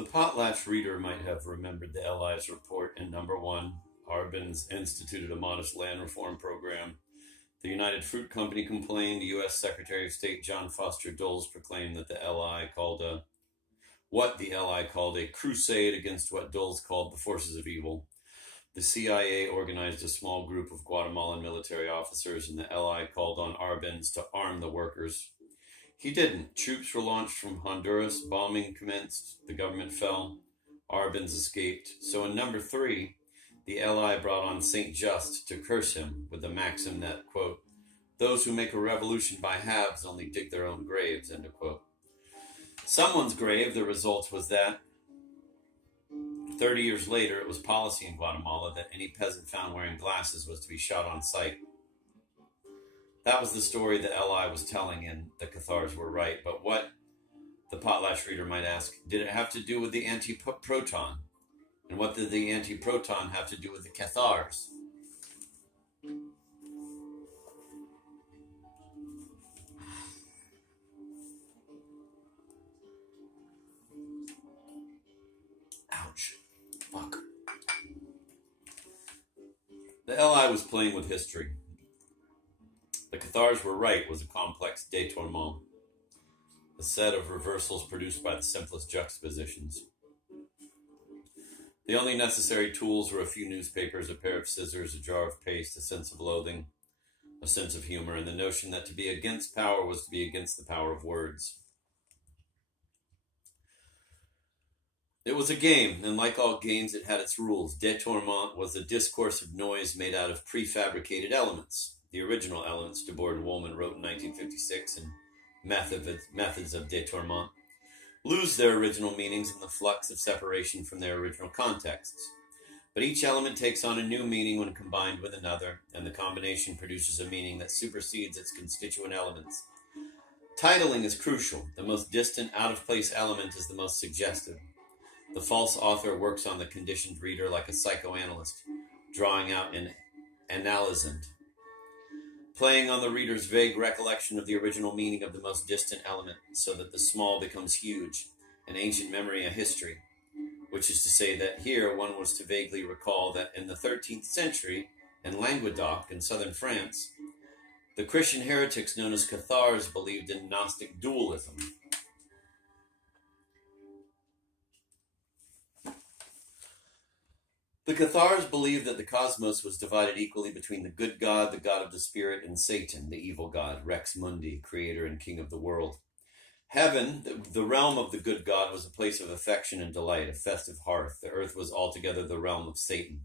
The potlatch reader might have remembered the LI's report in number one. Arbenz instituted a modest land reform program. The United Fruit Company complained. U.S. Secretary of State John Foster Dulles proclaimed that what the LI called a crusade against what Dulles called the forces of evil. The CIA organized a small group of Guatemalan military officers, and the LI called on Arbenz to arm the workers. He didn't. Troops were launched from Honduras, bombing commenced, the government fell, Arbenz escaped. So in number three, the LI brought on Saint Just to curse him with the maxim that, quote, those who make a revolution by halves only dig their own graves, end of quote. Someone's grave, the result was that 30 years later, it was policy in Guatemala that any peasant found wearing glasses was to be shot on sight. That was the story the LI was telling, and the Cathars were right. But what, the potlatch reader might ask, did it have to do with the anti-proton? And what did the anti-proton have to do with the Cathars? Ouch. Fuck. The LI was playing with history. The Cathars were right was a complex détournement, a set of reversals produced by the simplest juxtapositions. The only necessary tools were a few newspapers, a pair of scissors, a jar of paste, a sense of loathing, a sense of humor, and the notion that to be against power was to be against the power of words. It was a game, and like all games, it had its rules. Détournement was a discourse of noise made out of prefabricated elements. The original elements, DeBoer and Woolman wrote in 1956 in Methods of Détournement, lose their original meanings in the flux of separation from their original contexts. But each element takes on a new meaning when combined with another, and the combination produces a meaning that supersedes its constituent elements. Titling is crucial. The most distant, out-of-place element is the most suggestive. The false author works on the conditioned reader like a psychoanalyst, drawing out an analysand, playing on the reader's vague recollection of the original meaning of the most distant element, so that the small becomes huge, an ancient memory, a history, which is to say that here one was to vaguely recall that in the 13th century, in Languedoc, in southern France, the Christian heretics known as Cathars believed in Gnostic dualism. The Cathars believed that the cosmos was divided equally between the good God, the God of the Spirit, and Satan, the evil God, Rex Mundi, creator and king of the world. Heaven, the realm of the good God, was a place of affection and delight, a festive hearth. The earth was altogether the realm of Satan.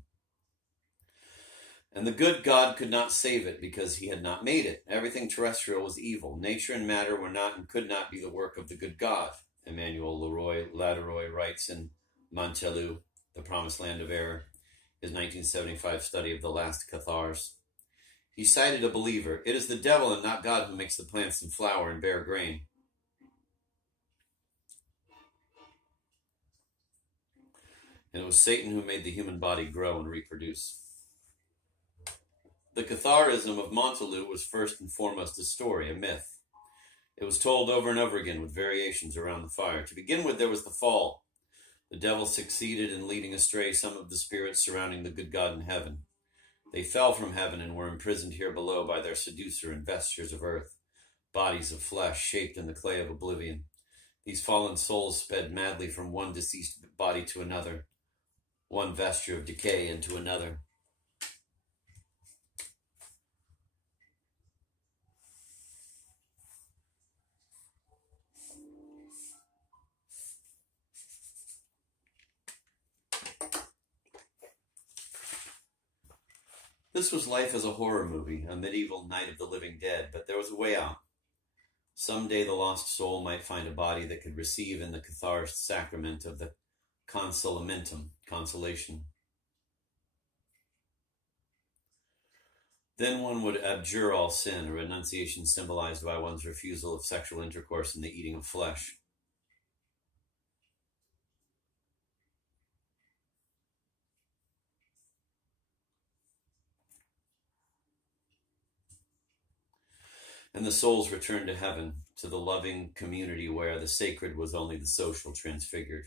And the good God could not save it because he had not made it. Everything terrestrial was evil. Nature and matter were not and could not be the work of the good God. Emmanuel Ladouroy writes in Mantelou, The Promised Land of Error, his 1975 study of the last Cathars. He cited a believer. It is the devil and not God who makes the plants and flower and bear grain. And it was Satan who made the human body grow and reproduce. The Catharism of Mantelou was first and foremost a story, a myth. It was told over and over again with variations around the fire. To begin with, there was the fall. The devil succeeded in leading astray some of the spirits surrounding the good God in heaven. They fell from heaven and were imprisoned here below by their seducer in vestures of earth, bodies of flesh shaped in the clay of oblivion. These fallen souls sped madly from one deceased body to another, one vesture of decay into another. This was life as a horror movie, a medieval Night of the Living Dead, but there was a way out. Someday the lost soul might find a body that could receive in the Cathar sacrament of the consolamentum, consolation. Then one would abjure all sin, a renunciation symbolized by one's refusal of sexual intercourse and the eating of flesh. And the souls returned to heaven, to the loving community where the sacred was only the social transfigured.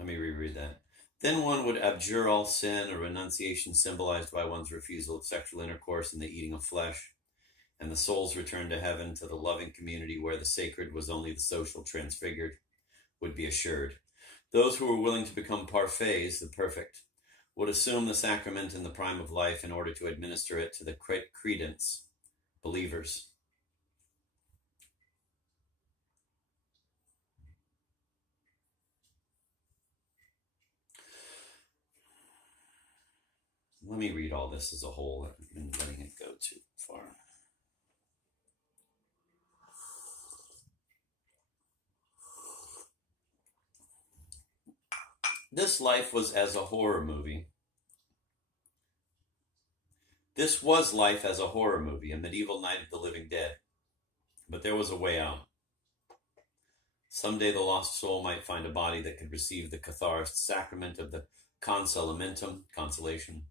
Let me reread that. Then one would abjure all sin, a renunciation symbolized by one's refusal of sexual intercourse and the eating of flesh, and the souls returned to heaven, to the loving community where the sacred was only the social, transfigured, would be assured. Those who were willing to become parfaits, the perfect, would assume the sacrament in the prime of life in order to administer it to the credents, believers. Let me read all this as a whole. I've been letting it go too far. This life was as a horror movie. This was life as a horror movie, a medieval Night of the Living Dead. But there was a way out. Someday the lost soul might find a body that could receive the Catharist sacrament of the consolamentum, consolation.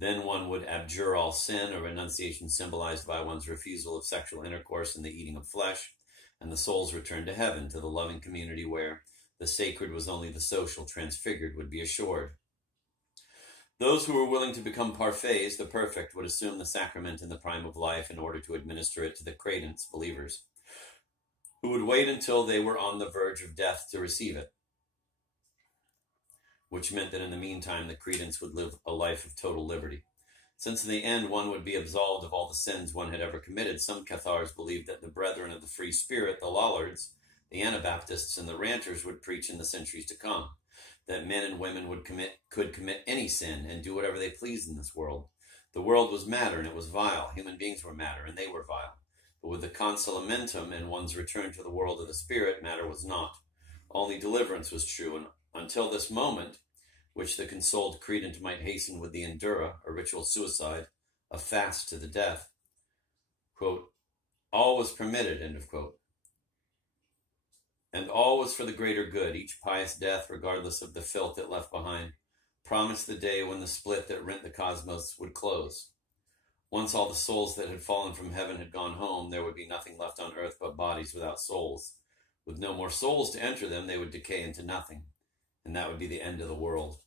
Then one would abjure all sin, a renunciation symbolized by one's refusal of sexual intercourse and the eating of flesh, and the souls returned to heaven, to the loving community where the sacred was only the social, transfigured, would be assured. Those who were willing to become parfaits, the perfect, would assume the sacrament in the prime of life in order to administer it to the credents, believers, who would wait until they were on the verge of death to receive it, which meant that in the meantime the credents would live a life of total liberty. Since in the end one would be absolved of all the sins one had ever committed, some Cathars believed that the brethren of the free spirit, the Lollards, the Anabaptists, and the Ranters would preach in the centuries to come, that men and women could commit any sin and do whatever they pleased in this world. The world was matter and it was vile. Human beings were matter and they were vile. But with the consolamentum and one's return to the world of the spirit, matter was not. Only deliverance was true, and until this moment, which the consoled credent might hasten with the endura, a ritual suicide, a fast to the death, quote, all was permitted, end of quote. And all was for the greater good. Each pious death, regardless of the filth it left behind, promised the day when the split that rent the cosmos would close. Once all the souls that had fallen from heaven had gone home, there would be nothing left on earth but bodies without souls. With no more souls to enter them, they would decay into nothing, and that would be the end of the world.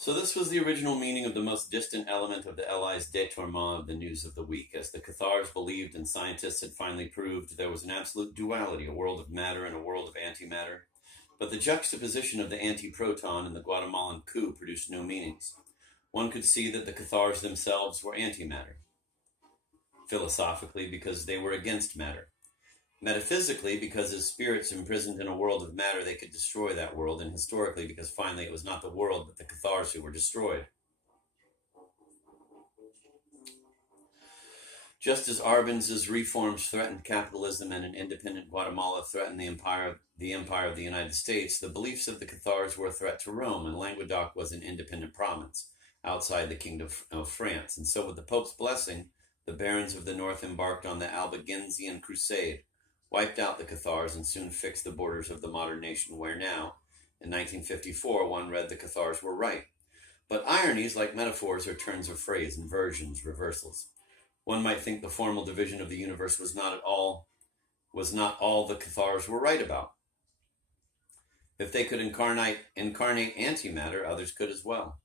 So this was the original meaning of the most distant element of the Allies' détournement of the news of the week. As the Cathars believed and scientists had finally proved, there was an absolute duality, a world of matter and a world of antimatter. But the juxtaposition of the anti-proton and the Guatemalan coup produced no meanings. One could see that the Cathars themselves were antimatter. Philosophically, because they were against matter. Metaphysically, because as spirits imprisoned in a world of matter, they could destroy that world, and historically, because finally it was not the world, but the Cathars who were destroyed. Just as Arbenz' reforms threatened capitalism and an independent Guatemala threatened the empire of the United States, the beliefs of the Cathars were a threat to Rome, and Languedoc was an independent province outside the Kingdom of France. And so with the Pope's blessing, the barons of the north embarked on the Albigensian Crusade, wiped out the Cathars, and soon fixed the borders of the modern nation where now, In 1954, one read the Cathars were right. But ironies, like metaphors, are turns of phrase, inversions, reversals. One might think the formal division of the universe was not all the Cathars were right about. If they could incarnate antimatter, others could as well.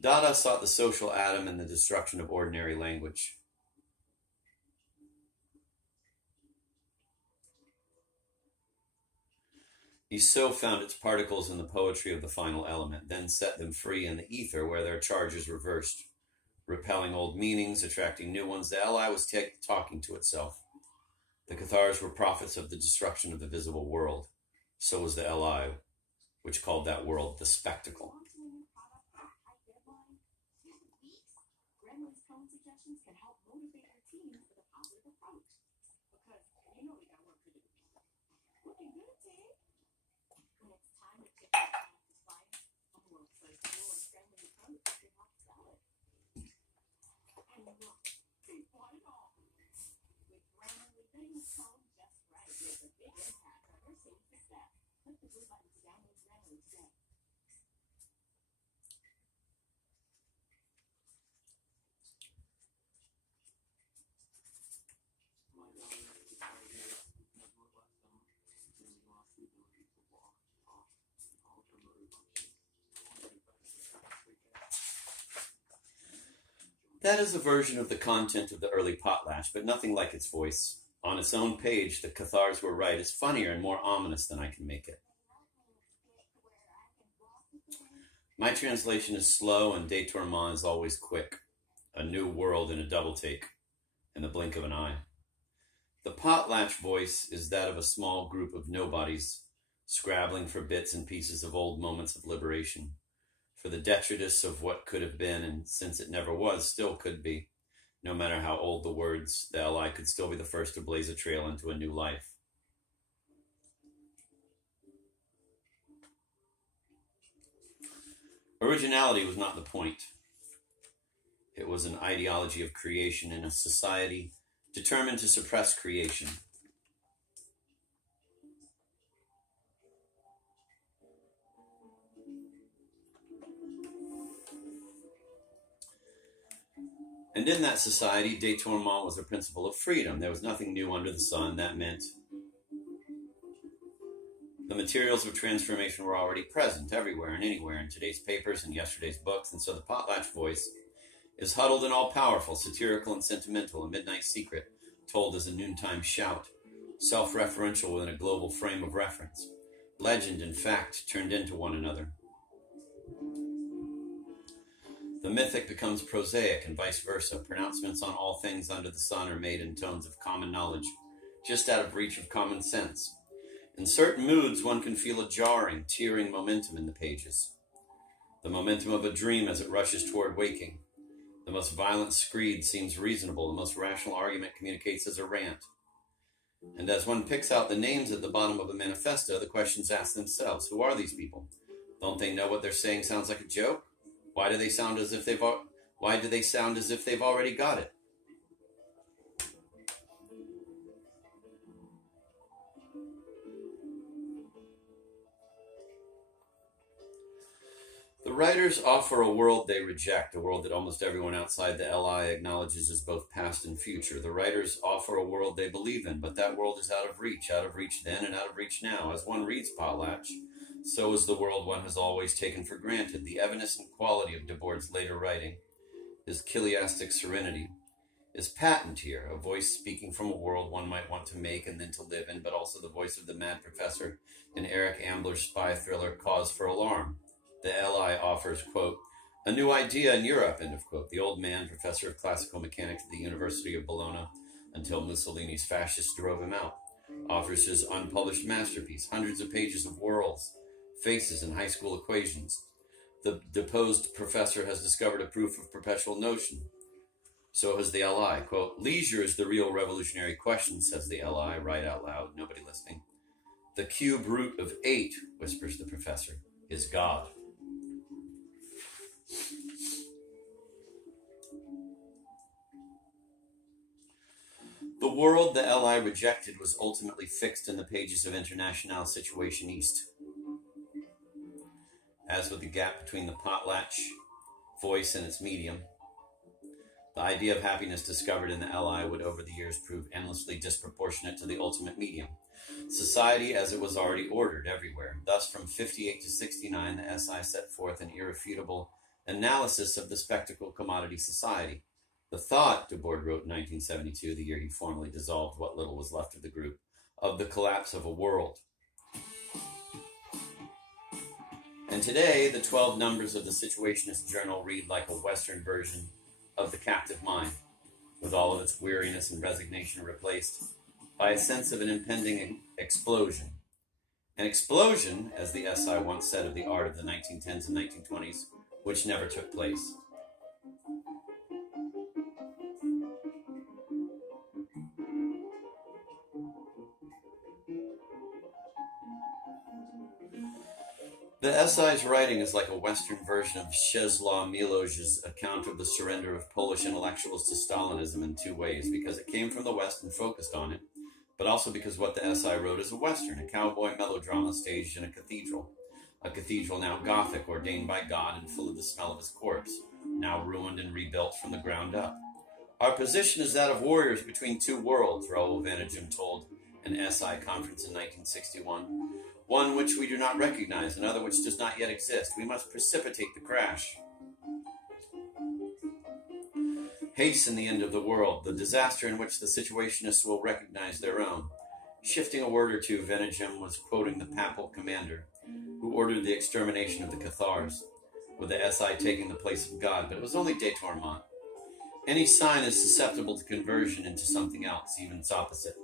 Dada sought the social atom and the destruction of ordinary language. Issot found its particles in the poetry of the final element, then set them free in the ether where their charges reversed, repelling old meanings, attracting new ones. The LI was talking to itself. The Cathars were prophets of the destruction of the visible world. So was the LI, which called that world the spectacle. That is a version of the content of the early Potlatch, but nothing like its voice. On its own page, the Cathars were right is funnier and more ominous than I can make it. My translation is slow and Détournement is always quick. A new world in a double take, in the blink of an eye. The Potlatch voice is that of a small group of nobodies, scrabbling for bits and pieces of old moments of liberation, for the detritus of what could have been, and since it never was, still could be. No matter how old the words, the LI could still be the first to blaze a trail into a new life. Originality was not the point. It was an ideology of creation in a society determined to suppress creation. And in that society, Détournement was the principle of freedom. There was nothing new under the sun. That meant the materials of transformation were already present everywhere and anywhere in today's papers and yesterday's books. And so the Potlatch voice is huddled and all-powerful, satirical and sentimental, a midnight secret told as a noontime shout, self-referential within a global frame of reference, legend and fact turned into one another. The mythic becomes prosaic and vice versa. Pronouncements on all things under the sun are made in tones of common knowledge, just out of reach of common sense. In certain moods, one can feel a jarring, tearing momentum in the pages. The momentum of a dream as it rushes toward waking. The most violent screed seems reasonable. The most rational argument communicates as a rant. And as one picks out the names at the bottom of a manifesto, the questions ask themselves, who are these people? Don't they know what they're saying sounds like a joke? Why do they sound as if they've already got it? The writers offer a world they reject, a world that almost everyone outside the LI acknowledges as both past and future. The writers offer a world they believe in, but that world is out of reach then and out of reach now. As one reads Potlatch, so is the world one has always taken for granted. The evanescent quality of Debord's later writing, his chiliastic serenity, is patent here, a voice speaking from a world one might want to make and then to live in, but also the voice of the mad professor in Eric Ambler's spy thriller Cause for Alarm. The LI offers, quote, a new idea in Europe, end of quote. The old man, professor of classical mechanics at the University of Bologna until Mussolini's fascists drove him out, offers his unpublished masterpiece, hundreds of pages of whorls, faces, and high school equations. The deposed professor has discovered a proof of perpetual motion. So has the LI. Quote, leisure is the real revolutionary question, says the LI, right out loud, nobody listening. The cube root of 8, whispers the professor, is God. The world the LI rejected was ultimately fixed in the pages of Internationale Situation East. As with the gap between the potlatch voice and its medium, the idea of happiness discovered in the LI would over the years prove endlessly disproportionate to the ultimate medium. Society as it was already ordered everywhere. Thus, from 58 to 69, the SI set forth an irrefutable analysis of the spectacle commodity society. The thought, Debord wrote in 1972, the year he formally dissolved what little was left of the group, of the collapse of a world. And today, the 12 numbers of the Situationist Journal read like a Western version of The Captive Mind, with all of its weariness and resignation replaced by a sense of an impending explosion. An explosion, as the SI once said of the art of the 1910s and 1920s, which never took place. The SI's writing is like a Western version of Czesław Miłosz's account of the surrender of Polish intellectuals to Stalinism in two ways, because it came from the West and focused on it, but also because what the SI wrote is a Western, a cowboy melodrama staged in a cathedral now Gothic, ordained by God and full of the smell of his corpse, now ruined and rebuilt from the ground up. Our position is that of warriors between two worlds, Raoul Vaneigem told an SI conference in 1961. One which we do not recognize, another which does not yet exist. We must precipitate the crash. Hasten the end of the world, the disaster in which the Situationists will recognize their own. Shifting a word or two, Vaneigem was quoting the papal commander who ordered the extermination of the Cathars, with the SI taking the place of God, but it was only de Tourmont. Any sign is susceptible to conversion into something else, even its opposite.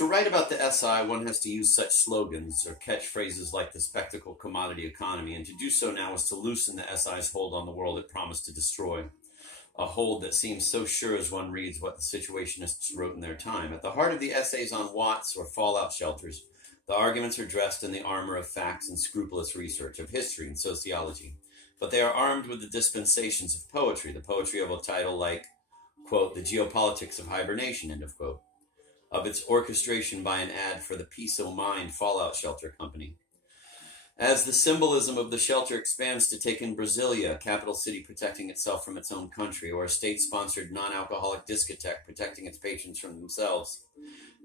To write about the SI, one has to use such slogans or catchphrases like the spectacle commodity economy, and to do so now is to loosen the SI's hold on the world it promised to destroy. A hold that seems so sure as one reads what the Situationists wrote in their time. At the heart of the essays on Watts or fallout shelters, the arguments are dressed in the armor of facts and scrupulous research, of history and sociology. But they are armed with the dispensations of poetry, the poetry of a title like, quote, The Geopolitics of Hibernation, end of quote, of its orchestration by an ad for the Peace O' Mind Fallout Shelter Company. As the symbolism of the shelter expands to take in Brasilia, a capital city protecting itself from its own country, or a state-sponsored non-alcoholic discotheque protecting its patrons from themselves,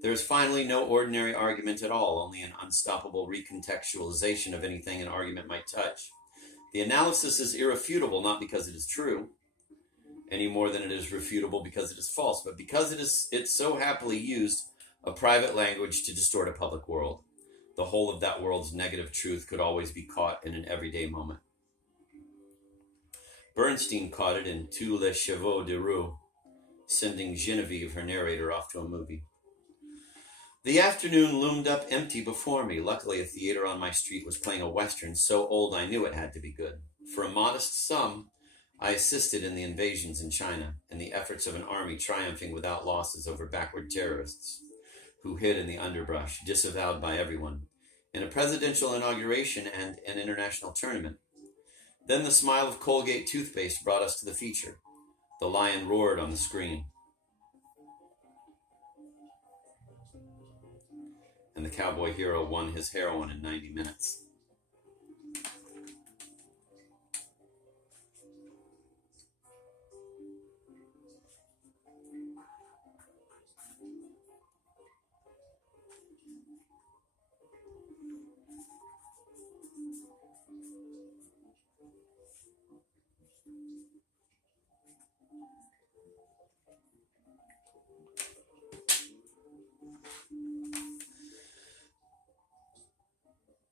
there is finally no ordinary argument at all, only an unstoppable recontextualization of anything an argument might touch. The analysis is irrefutable, not because it is true, any more than it is refutable because it is false, but because it's so happily used a private language to distort a public world. The whole of that world's negative truth could always be caught in an everyday moment. Bernstein caught it in Tous les chevaux de roue, sending Genevieve, her narrator, off to a movie. The afternoon loomed up empty before me. Luckily, a theater on my street was playing a Western so old I knew it had to be good. For a modest sum, I assisted in the invasions in China and the efforts of an army triumphing without losses over backward terrorists who hid in the underbrush, disavowed by everyone, in a presidential inauguration and an international tournament. Then the smile of Colgate toothpaste brought us to the feature. The lion roared on the screen. And the cowboy hero won his heroine in 90 minutes.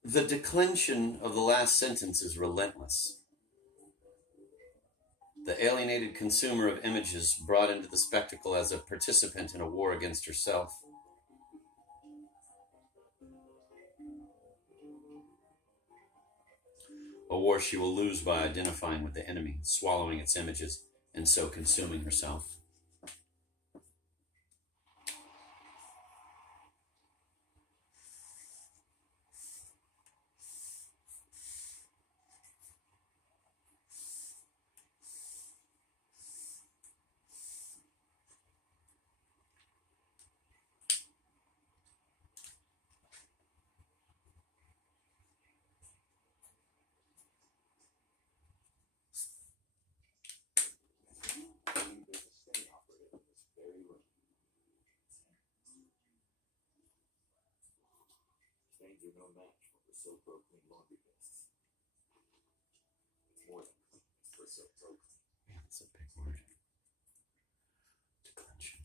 The declension of the last sentence is relentless. The alienated consumer of images brought into the spectacle as a participant in a war against herself. A war war she will lose by identifying with the enemy, swallowing its images, and so consuming herself. Are no match for so broken laundry desks. It's more than for so broken. Yeah, that's a big word. Declension.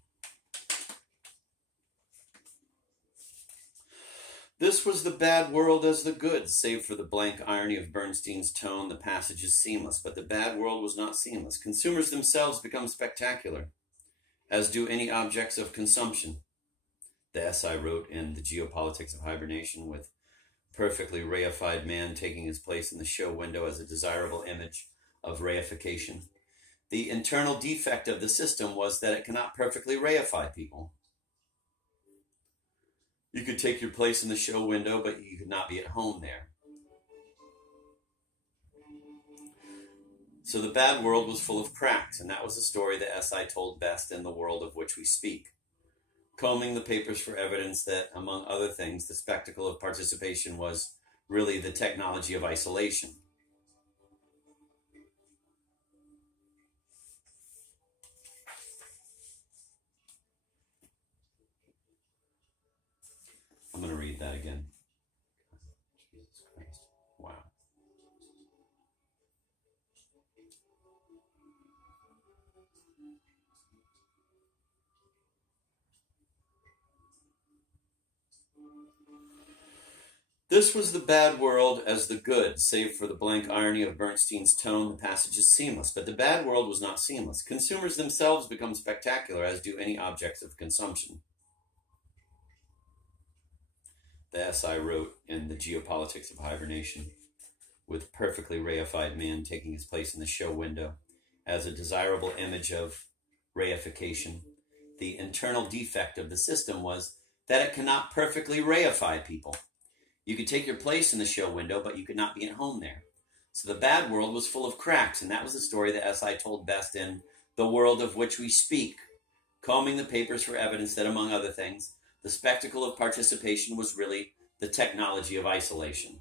This was the bad world as the good, save for the blank irony of Bernstein's tone. The passage is seamless, but the bad world was not seamless. Consumers themselves become spectacular, as do any objects of consumption. The SI wrote in The Geopolitics of Hibernation, with perfectly reified man taking his place in the show window as a desirable image of reification. The internal defect of the system was that it cannot perfectly reify people. You could take your place in the show window, but you could not be at home there. So the bad world was full of cracks, and that was the story that SI told best in The World of Which We Speak. Combing the papers for evidence that, among other things, the spectacle of participation was really the technology of isolation. I'm going to read that again. Jesus Christ. Wow. This was the bad world as the good, save for the blank irony of Bernstein's tone. The passage is seamless, but the bad world was not seamless. Consumers themselves become spectacular, as do any objects of consumption. The SI wrote in The Geopolitics of Hibernation, with perfectly reified man taking his place in the show window as a desirable image of reification. The internal defect of the system was that it cannot perfectly reify people. You could take your place in the show window, but you could not be at home there. So the bad world was full of cracks, and that was the story that SI told best in The World of Which We Speak, combing the papers for evidence that, among other things, the spectacle of participation was really the technology of isolation.